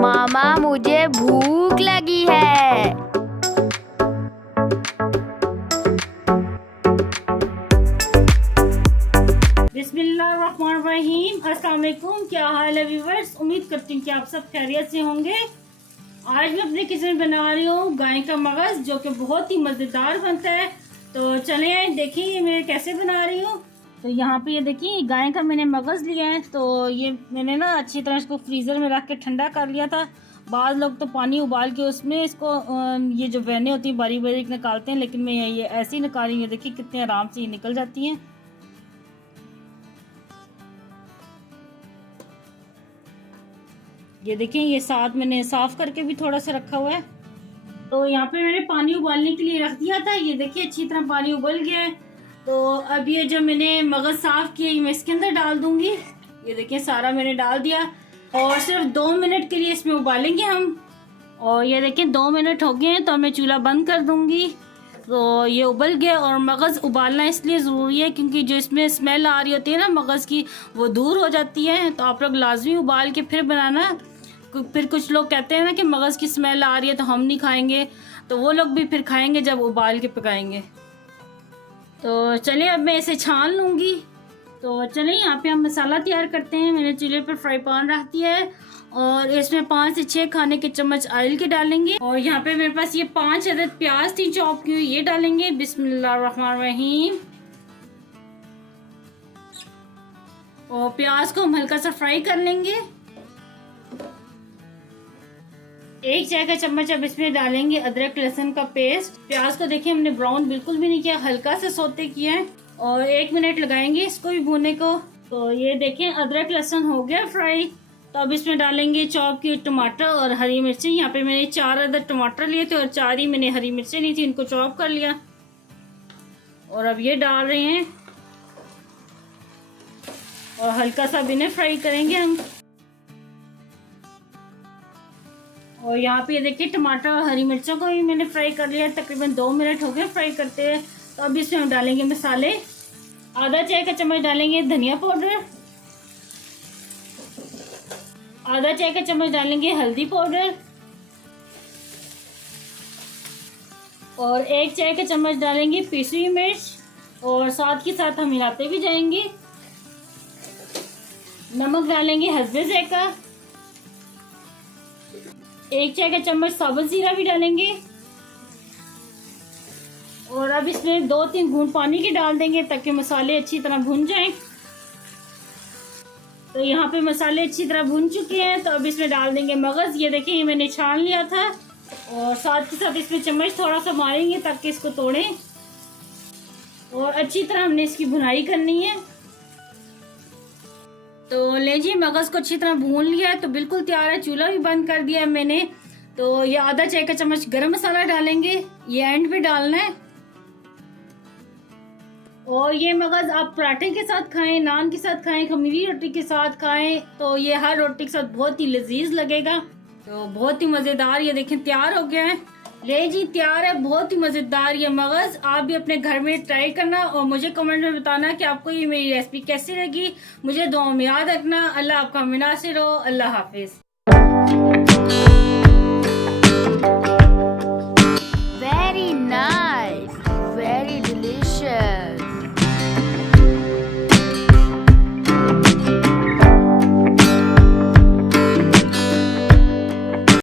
मामा मुझे भूख लगी है। बिस्मिल्लाहिर्रहमानिर्रहीम। अस्सलाम वालेकुम। क्या हाल है व्यूवर्स? उम्मीद करती हूँ कि आप सब खैरियत से होंगे। आज मैं अपने किचन में बना रही हूँ गाय का मगज़, जो कि बहुत ही मज़ेदार बनता है। तो चले आए देखिए ये मैं कैसे बना रही हूँ। तो यहाँ पे ये देखिए गाय का मैंने मगज़ लिया है। तो ये मैंने ना अच्छी तरह इसको फ्रीज़र में रख के ठंडा कर लिया था। बाद लोग तो पानी उबाल के उसमें इसको ये जो वेनें होती हैं बारीक बारीक निकालते हैं, लेकिन मैं ये ऐसे ही निकाल रही हूँ। देखिए कितने आराम से ये निकल जाती हैं। ये देखें ये साथ मैंने साफ करके भी थोड़ा सा रखा हुआ है। तो यहाँ पे मैंने पानी उबालने के लिए रख दिया था। ये देखिए अच्छी तरह पानी उबल गया है। तो अब ये जो मैंने मगज़ साफ किया ये मैं इसके अंदर डाल दूंगी। ये देखिए सारा मैंने डाल दिया और सिर्फ 2 मिनट के लिए इसमें उबालेंगे हम। और ये देखें 2 मिनट हो गए हैं तो मैं चूल्हा बंद कर दूंगी। तो ये उबल गया। और मगज़ उबालना इसलिए ज़रूरी है क्योंकि जो इसमें स्मेल आ रही होती है ना मगज़ की, वो दूर हो जाती है। तो आप लोग लाजमी उबाल के फिर बनाना। फिर कुछ लोग कहते हैं ना कि मगज़ की स्मेल आ रही है तो हम नहीं खाएंगे, तो वो लोग भी फिर खाएंगे जब उबाल के पकाएंगे। तो चलिए अब मैं इसे छान लूँगी। तो चलिए यहाँ पे हम मसाला तैयार करते हैं। मैंने चूल्हे पर फ्राई पैन रख दिया है और इसमें 5 से 6 खाने के चम्मच ऑयल के डालेंगे। और यहाँ पे मेरे पास ये 5 अदद प्याज थी चॉप की हुई, ये डालेंगे। बिस्मिल्लाहिर्रहमानिर्रहीम। और प्याज को हम हल्का सा फ्राई कर लेंगे। 1 चाय का चम्मच अब इसमें डालेंगे अदरक लहसुन का पेस्ट। प्याज को देखिए हमने ब्राउन बिल्कुल भी नहीं किया, हल्का से सौते किया है। और 1 मिनट लगाएंगे इसको भी भूनने को। तो ये देखें अदरक लहसुन हो गया फ्राई। तो अब इसमें डालेंगे चॉप की टमाटर और हरी मिर्ची। यहाँ पे मैंने 4 अदद टमाटर लिए थे और 4 ही मैंने हरी मिर्ची ली थी, इनको चॉप कर लिया। और अब ये डाल रहे हैं और हल्का सा भी इन्हें फ्राई करेंगे हम। और यहाँ पे देखिए टमाटर और हरी मिर्चों को भी मैंने फ्राई कर लिया। तकरीबन 2 मिनट हो गए फ्राई करते हैं। तो अब इसमें हम डालेंगे मसाले। आधा चाय का चम्मच डालेंगे धनिया पाउडर, आधा चाय का चम्मच डालेंगे हल्दी पाउडर और 1 चाय का चम्मच डालेंगे पिसी हुई मिर्च। और साथ के साथ हम मिलाते भी जाएंगे। नमक डालेंगे हस्बे ज़ायक़ा। 1 चाय का चम्मच साबुत जीरा भी डालेंगे। और अब इसमें 2-3 घूंट पानी के डाल देंगे ताकि मसाले अच्छी तरह भुन जाएं। तो यहाँ पे मसाले अच्छी तरह भुन चुके हैं। तो अब इसमें डाल देंगे मगज़। ये देखिए ये मैंने छान लिया था। और साथ के साथ इसमें चम्मच थोड़ा सा मारेंगे ताकि इसको तोड़ें। और अच्छी तरह हमने इसकी भुनाई करनी है। तो लीजिए मगज़ को अच्छी तरह भून लिया है। तो बिल्कुल तैयार है, चूल्हा भी बंद कर दिया है मैंने। तो ये आधा चाय का चम्मच गरम मसाला डालेंगे, ये एंड पे डालना है। और ये मगज़ आप पराठे के साथ खाएं, नान के साथ खाएं, खमीरी रोटी के साथ खाएं, तो ये हर रोटी के साथ बहुत ही लजीज लगेगा। तो बहुत ही मज़ेदार ये देखें तैयार हो गया है। ले जी तैयार है, बहुत ही मज़ेदार ये मगज़। आप भी अपने घर में ट्राई करना और मुझे कमेंट में बताना कि आपको ये मेरी रेसिपी कैसी लगी। मुझे दुआ में याद रखना। अल्लाह आपका मुनासिर हो। अल्लाह हाफिज़।